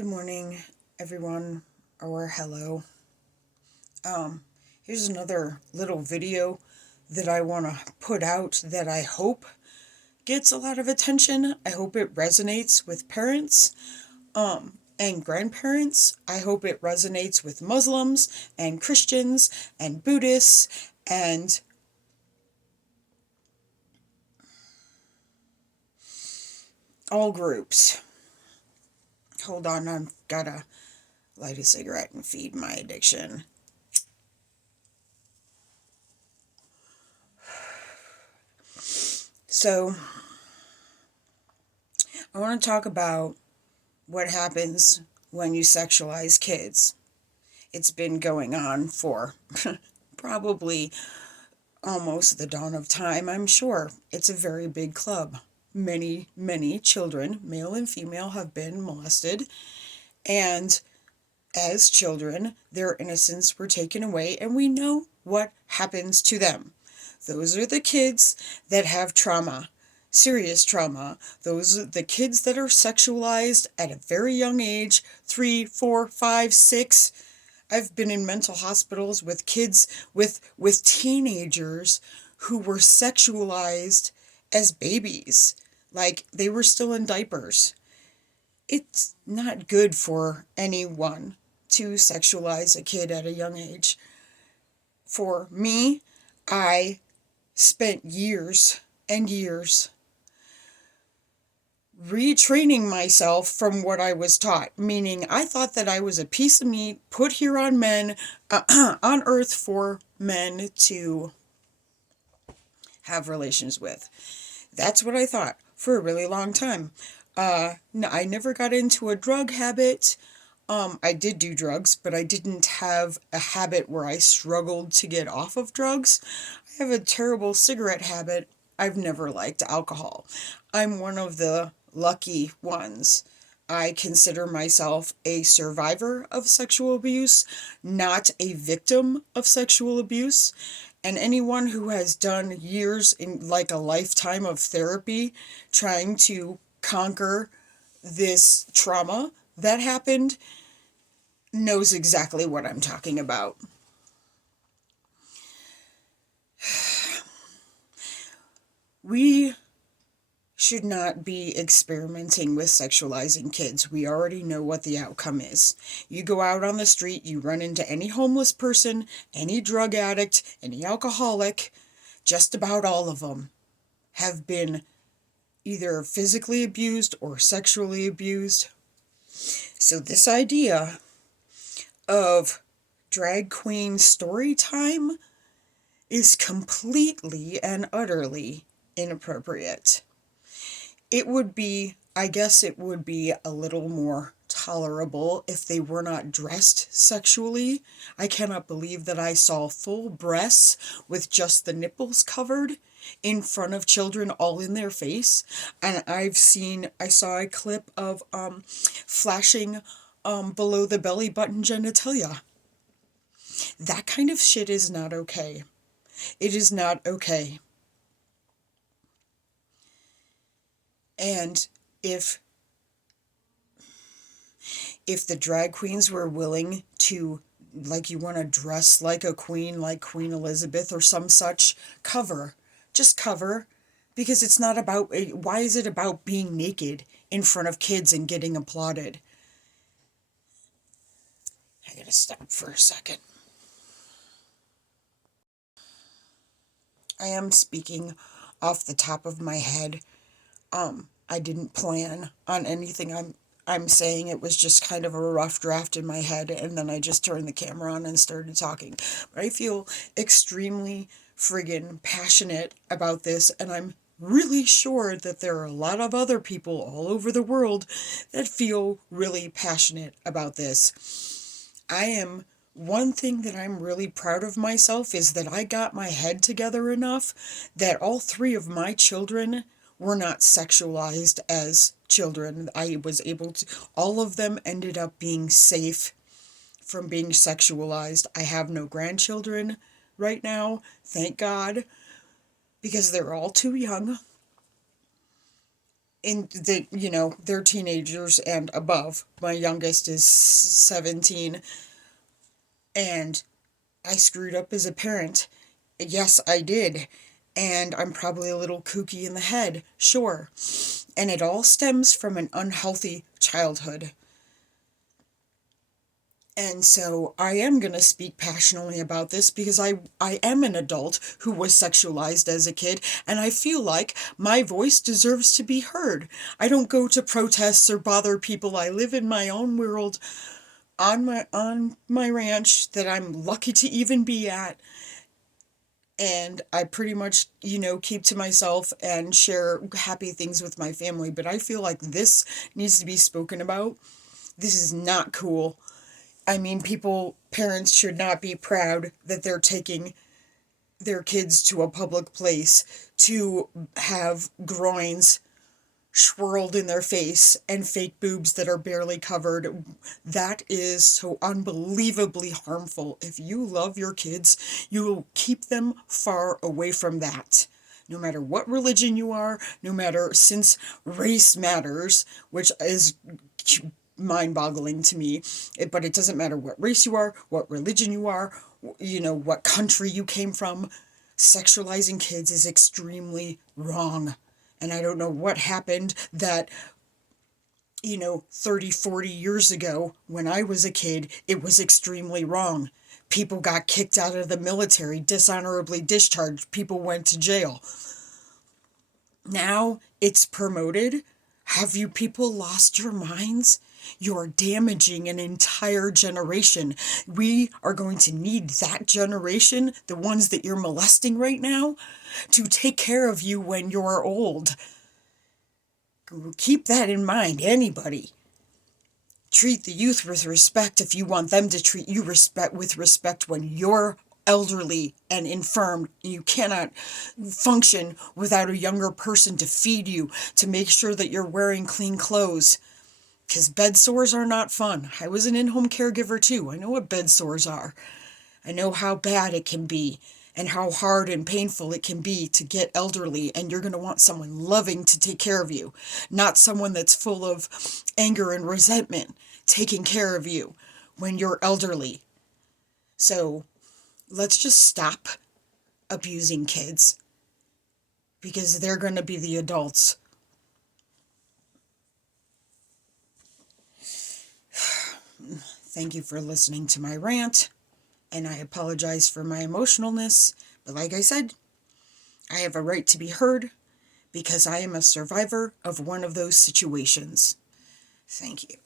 Good morning, everyone, or hello. Here's another little video that I want to put out that I hope gets a lot of attention. I hope it resonates with parents, and grandparents. I hope it resonates with Muslims and Christians and Buddhists and all groups. Hold on, I've gotta light a cigarette and feed my addiction. So, I want to talk about what happens when you sexualize kids. It's been going on for probably almost the dawn of time, I'm sure. It's a very big club. Many, many children, male and female, have been molested, and as children, their innocence were taken away, and we know what happens to them. Those are the kids that have trauma, serious trauma. Those are the kids that are sexualized at a very young age, 3, 4, 5, 6. I've been in mental hospitals with kids, with teenagers who were sexualized as babies, like they were still in diapers. It's not good for anyone to sexualize a kid at a young age. For me, I spent years and years retraining myself from what I was taught, meaning I thought that I was a piece of meat put here on men, on earth for men to have relations with. That's what I thought for a really long time. I never got into a drug habit. I did do drugs, but I didn't have a habit where I struggled to get off of drugs. I have a terrible cigarette habit. I've never liked alcohol. I'm one of the lucky ones. I consider myself a survivor of sexual abuse, not a victim of sexual abuse. And anyone who has done years in like a lifetime of therapy trying to conquer this trauma that happened knows exactly what I'm talking about. We should not be experimenting with sexualizing kids. We already know what the outcome is. You go out on the street, you run into any homeless person, any drug addict, any alcoholic, just about all of them have been either physically abused or sexually abused. So this idea of drag queen story time is completely and utterly inappropriate. I guess it would be a little more tolerable if they were not dressed sexually. I cannot believe that I saw full breasts with just the nipples covered in front of children all in their face. And I saw a clip of flashing below the belly button genitalia. That kind of shit is not okay. It is not okay. And if the drag queens were willing to, like, you want to dress like a queen, like Queen Elizabeth or some such, just cover, because it's not about, why is it about being naked in front of kids and getting applauded? I gotta stop for a second. I am speaking off the top of my head. I didn't plan on anything I'm saying. It was just kind of a rough draft in my head, and then I just turned the camera on and started talking. But I feel extremely friggin' passionate about this, and I'm really sure that there are a lot of other people all over the world that feel really passionate about this. One thing that I'm really proud of myself is that I got my head together enough that all 3 of my children were not sexualized as children. All of them ended up being safe from being sexualized. I have no grandchildren right now, thank God, because they're all too young. in the, they're teenagers and above. My youngest is 17, and I screwed up as a parent. Yes, I did. And I'm probably a little kooky in the head, sure. And it all stems from an unhealthy childhood. And so I am going to speak passionately about this because I am an adult who was sexualized as a kid, and I feel like my voice deserves to be heard. I don't go to protests or bother people. I live in my own world on my ranch that I'm lucky to even be at. And I pretty much, keep to myself and share happy things with my family. But I feel like this needs to be spoken about. This is not cool. I mean, parents should not be proud that they're taking their kids to a public place to have groins swirled in their face and fake boobs that are barely covered. That is so unbelievably harmful. If you love your kids, you will keep them far away from that. No matter what religion you are, no matter, since race matters, which is mind-boggling to me, but it doesn't matter what race you are, what religion you are, what country you came from. Sexualizing kids is extremely wrong. And I don't know what happened that, 30, 40 years ago when I was a kid, it was extremely wrong. People got kicked out of the military, dishonorably discharged, people went to jail. Now it's promoted. Have you people lost your minds? You're damaging an entire generation. We are going to need that generation, the ones that you're molesting right now, to take care of you when you're old. Keep that in mind, anybody. Treat the youth with respect if you want them to treat you with respect when you're elderly and infirm. You cannot function without a younger person to feed you, to make sure that you're wearing clean clothes. Because bed sores are not fun. I was an in-home caregiver too. I know what bed sores are. I know how bad it can be and how hard and painful it can be to get elderly, and you're going to want someone loving to take care of you, not someone that's full of anger and resentment taking care of you when you're elderly. So let's just stop abusing kids because they're going to be the adults. Thank you for listening to my rant, and I apologize for my emotionalness, but like I said, I have a right to be heard because I am a survivor of one of those situations. Thank you.